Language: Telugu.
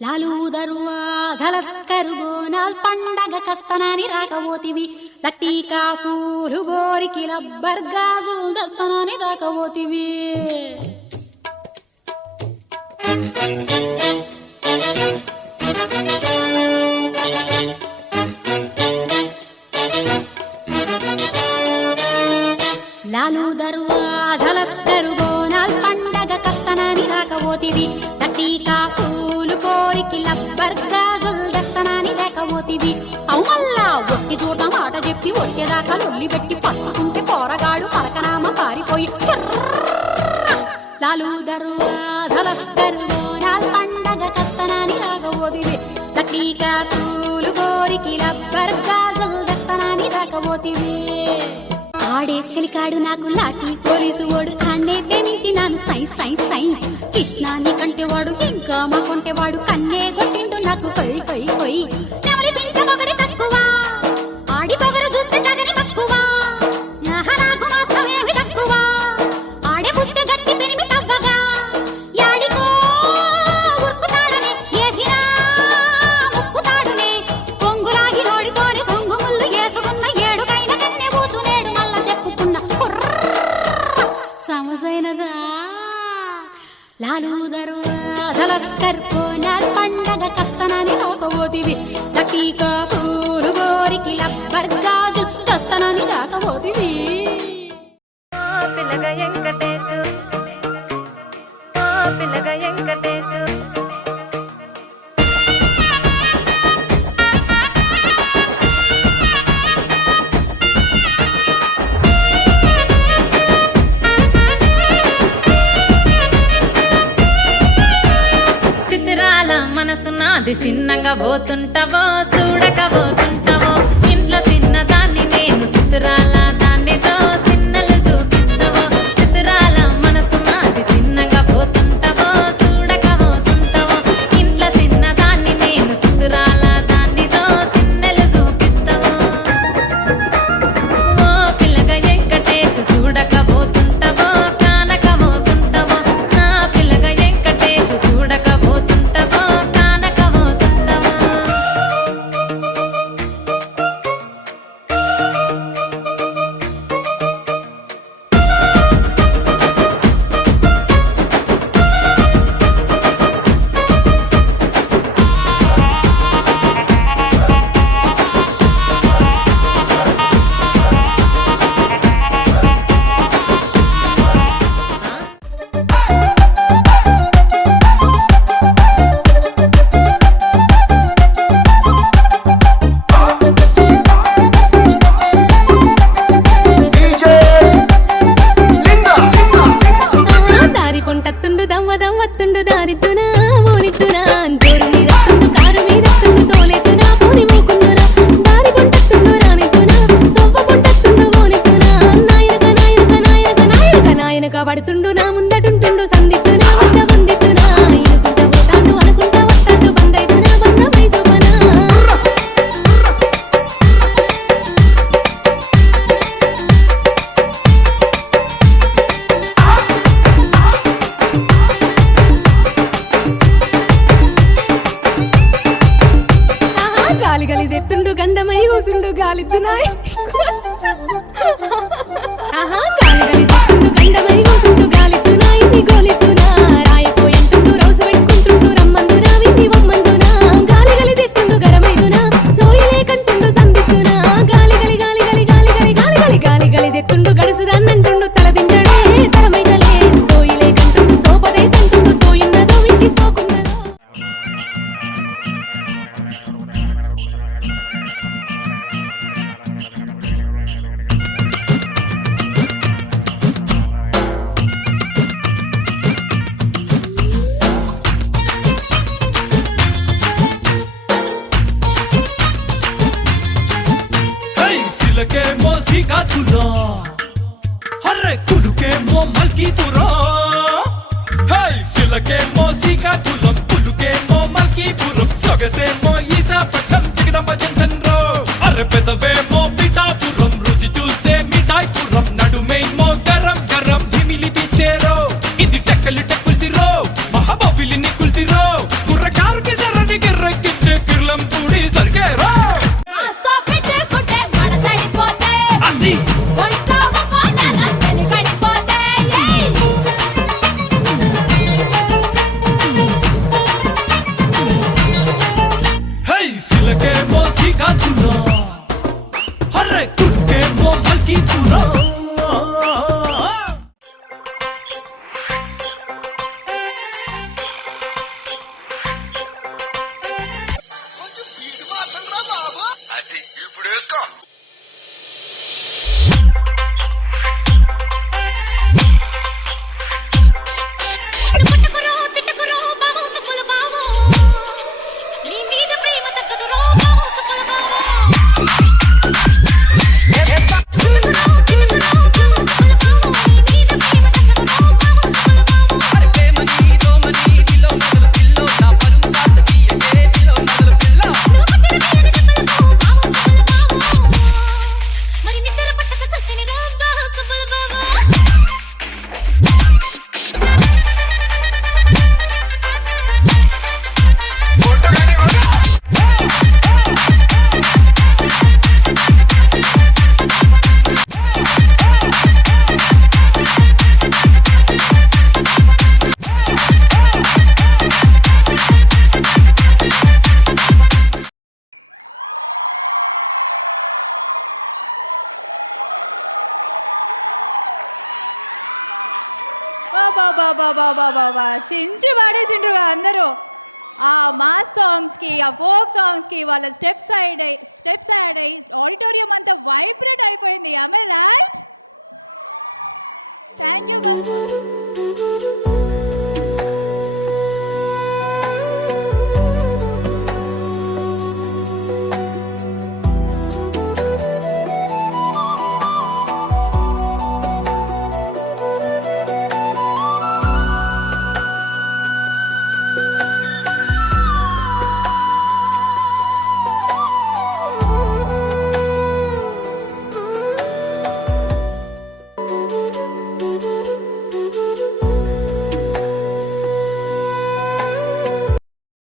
లాలు దర్వాజల కరుబోనాల్ పండగ కస్తనాని రాకబోతివి లట్టీకా పూలు గోరికి లబ్బర్ గాజులు దస్తనాని రాకబోతివి లాలు దర్వాజల కరుబోనాల్ పండగ కస్తనాని రాకబోతివి లట్టీకా పూలు కోరికి లబ్బర్ గాజులు దస్తనాని రాకబోతివి అవుమల్లా ఒట్టి చోట మాట చెప్పి వచ్చేదాకా లొల్లి పెట్టి పట్టుకుంటే పోరగాడు పలకనామ పారిపోయి లాలు దర్వాజల కరుబోనాల్ పండగ కస్తనాని రాకబోతివి లట్టీకా పూలు కోరికి లబ్బర్ గాజులు దస్తనాని రాకబోతివి ఆడే సిలికాడు నాకు లాటి పోలీసు ఓడు కన్నే ప్రేమించి నాను సై సై సై కృష్ణాన్ని కంటేవాడు ఇంకా మా కొంటేవాడు కన్నే కొట్టిండు నాకు కొయ్ కొయ్ కొయ్ నెమలి పింఛ ఒకటి తక్కువ ఆడి పొగరు చూస్తే తగని తక్కువ నాకు మాత్రమేమి తక్కువ ఆడే పుస్తే గట్టి పెరిమి తవ్వగా యాడికో ఉరుకుతాడనే ఏసినా ముక్కుతాడునే కొంగులాగి రోడికోని కొంగు ముళ్ళు ఏసుకున్న ఏడుకైన కన్నె పూసునేడు మల్ల చెప్పుకున్న సమసైనదా లాలు దర్వాజల కరుబోనాల్ పండగ కస్తనాని రాకబోతివి లట్టీకా పూలు గోరికి లబ్బర్ గాజులు దస్తనాని రాకబోతివి పిల్లగా వెంకటేశు పిల్లగా వెంకటేశు చిత్రాల మనసు నాది చిన్నగా పోతుంటావో చూడక పోతుంటావో ఇంట్లో చిన్నదాన్ని నేను చిత్రాల దాన్నితో చిన్నలు చూపిస్తావో చిత్రాల మనసు నాది చిన్నగా పోతుంటావో చూడక పోతుంటావో ఇంట్లో చిన్నదాన్ని నేను చిత్రాల దాన్నితో చిన్నలు చూపిస్తావో ఓ పిల్లగా వెంకటేశు చూడక పోతుంటావో కానక పోతుంటావో నా పిల్లగా వెంకటేశు చూడక పోతుంటావో కానక పోతుంటావో దారి పొంటత్తుండు దవ్వ దవ్వత్తుండు దారిద్దునా ఓనిద్దునా జోరు మీద కారు మీద తోలెత్తునా పోని మూకుందునా దారి పొంటత్తుండు రానిద్దునా తొవ్వ పొంటత్తుండు ఓనిద్దునా నాయనక నాయనక నాయనక నాయనక నాయనక పడుతుండు నా ముందటుంటుండు సందిద్దునా వద్ద వందిద్దునా ఇనుకుంటా పోతాండు అనుకుంటా వస్తాడు బందైదునా బంధమై చూపనా గాలి గలి చెత్తుండు గంధమై కూసుండు గాలిద్దునాయ్ ఆహా గాలి గలి చెత్తుండు గంధమై కూసుండు గాలిద్దునాయ్ నీ గోలిద్దునా రాయపోయంటుండు రోజు పెట్టుకుంటుండు రమ్మందునా విన్ని వమ్మందునా గాలి గలి చెత్తుండు గరమైదునా సోయిలే కంటుండు సందిద్దునా గాలి గలి గాలి గలి గాలి గలి గాలి గలి గాలి గలి చెత్తుండు గడుసుదాన్నంటుండు తల తింటాడే తరమైదలే సోయిలే కంటుండు సోపదే కంటుండు సోయున్నదో విక్కి సోకున్నదో సిలకేమో శ్రీకాకుళం హర్రే కులుకేమో మల్కీపురం సిలకేమో శ్రీకాకుళం కులుకేమో మల్కీపురం సొగసేమో ఈశాపట్నం దిగదమ్మ జంటన్రో అర్రె పెదవేమో పిఠాపురం రుచి చూస్తే మిఠాయిపురం నడుమేమో గరం గరం ధిమిలి బిచ్చేరో ఇది టెక్కలి టెక్కుల్సిరో మహాబాబిలిని కుల్సిరో కుర్రకారుకి Thank you.